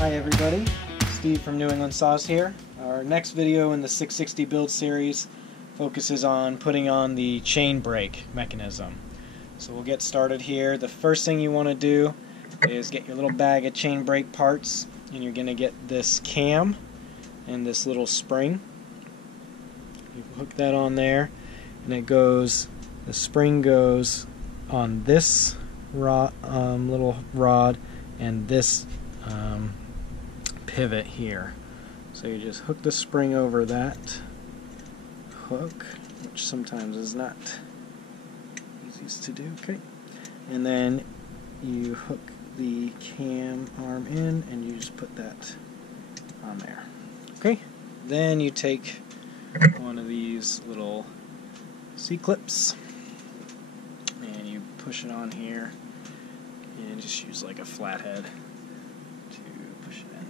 Hi everybody, Steve from New England Saws here. Our next video in the 660 build series focuses on putting on the chain brake mechanism. So we'll get started here. The first thing you want to do is get your little bag of chain brake parts, and you're going to get this cam and this little spring. You hook that on there, and it goes, the spring goes on this little rod and this pivot here. So you just hook the spring over that hook, which sometimes is not easiest to do. Okay, and then you hook the cam arm in and you just put that on there. Okay, then you take one of these little C-clips and you push it on here and just use like a flathead to push it in.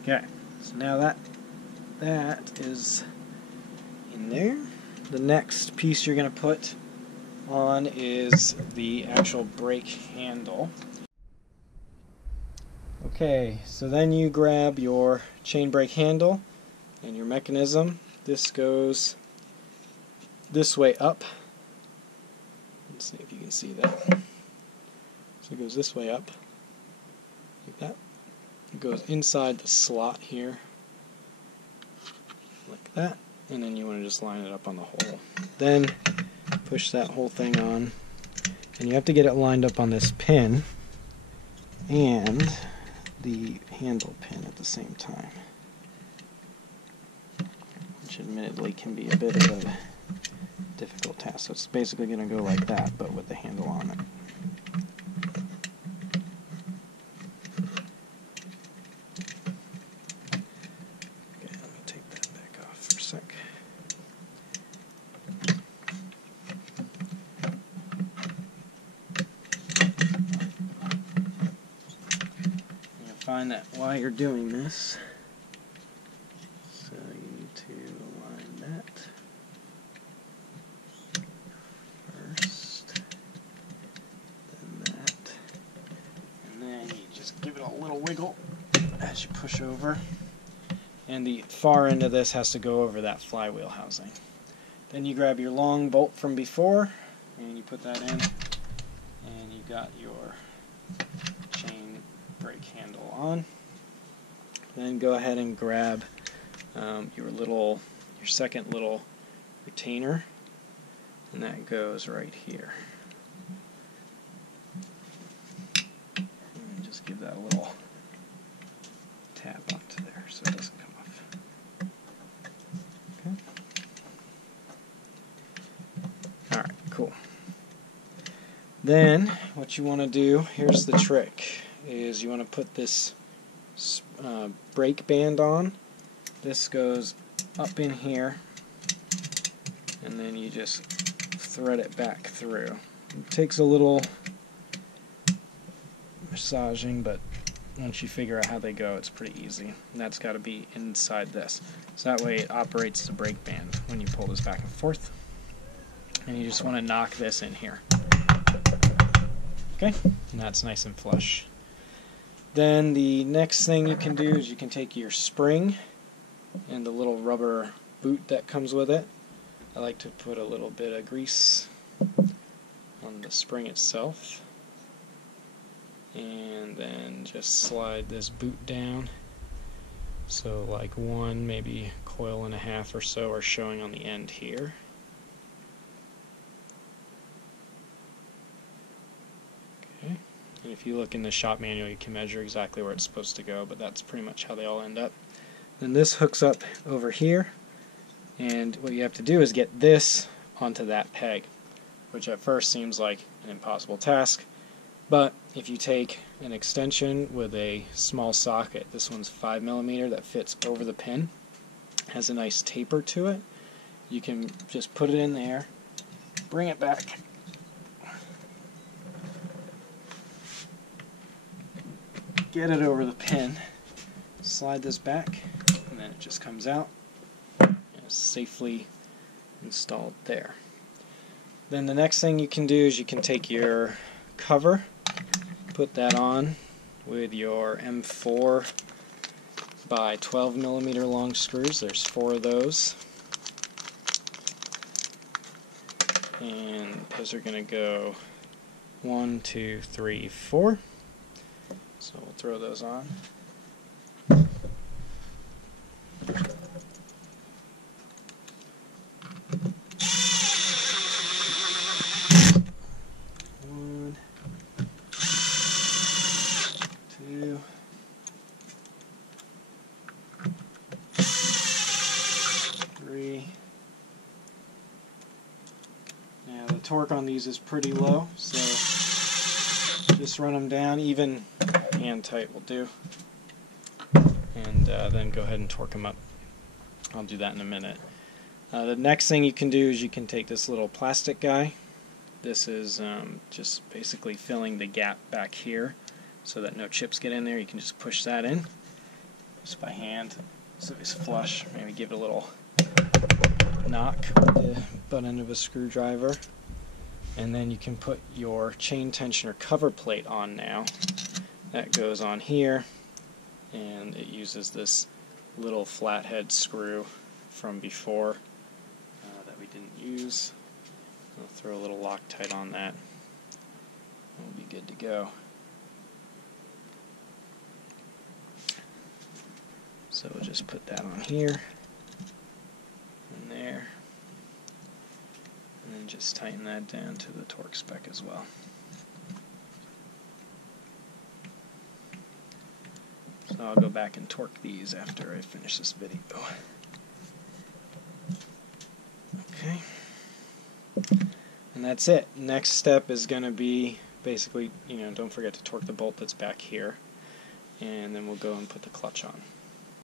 Okay, so now that is in there. The next piece you're going to put on is the actual brake handle. Okay, so then you grab your chain brake handle and your mechanism. This goes this way up. Let's see if you can see that. So it goes this way up, like that. It goes inside the slot here, like that, and then you want to just line it up on the hole. Then push that whole thing on, and you have to get it lined up on this pin and the handle pin at the same time, which admittedly can be a bit of a difficult task. So it's basically going to go like that, but with the handle on it. Okay, let me take that back off for a sec. You'll find that while you're doing this, so you need to align that first, then that, and then you just give it a little wiggle as you push over, and the far end of this has to go over that flywheel housing. Then you grab your long bolt from before and you put that in, and you got your chain brake handle on. Then go ahead and grab your second little retainer, and that goes right here. And just give that a little tap onto there so it doesn't come off. Okay. Alright, cool. Then what you want to do, here's the trick, is you want to put this brake band on. This goes up in here, and then you just thread it back through. It takes a little massaging, but once you figure out how they go, it's pretty easy. And that's got to be inside this. So that way it operates the brake band when you pull this back and forth. And you just want to knock this in here. Okay, and that's nice and flush. Then the next thing you can do is you can take your spring and the little rubber boot that comes with it. I like to put a little bit of grease on the spring itself, and then just slide this boot down. So like one, maybe coil and a half or so are showing on the end here. Okay. And if you look in the shop manual, you can measure exactly where it's supposed to go, but that's pretty much how they all end up. Then this hooks up over here, and what you have to do is get this onto that peg, which at first seems like an impossible task, but if you take an extension with a small socket, this one's 5mm that fits over the pin, has a nice taper to it, you can just put it in there, bring it back, get it over the pin, slide this back, and then it just comes out and is safely installed there. Then the next thing you can do is you can take your cover put that on with your M4 by 12 millimeter long screws. There's 4 of those. And those are going to go 1, 2, 3, 4. So we'll throw those on. One, 2, 3. Now the torque on these is pretty low, so just run them down. Even hand tight will do. And then go ahead and torque them up. I'll do that in a minute. The next thing you can do is you can take this little plastic guy. This is just basically filling the gap back here so that no chips get in there. You can just push that in just by hand so it's flush. Maybe give it a little knock with the butt end of a screwdriver. And then you can put your chain tensioner cover plate on now. That goes on here, and it uses this little flathead screw from before that we didn't use. I'll throw a little Loctite on that. We'll be good to go. So we'll just put that on here and there, and then just tighten that down to the torque spec as well. So I'll go back and torque these after I finish this video. Okay. And that's it. Next step is going to be basically, don't forget to torque the bolt that's back here. And then we'll go and put the clutch on.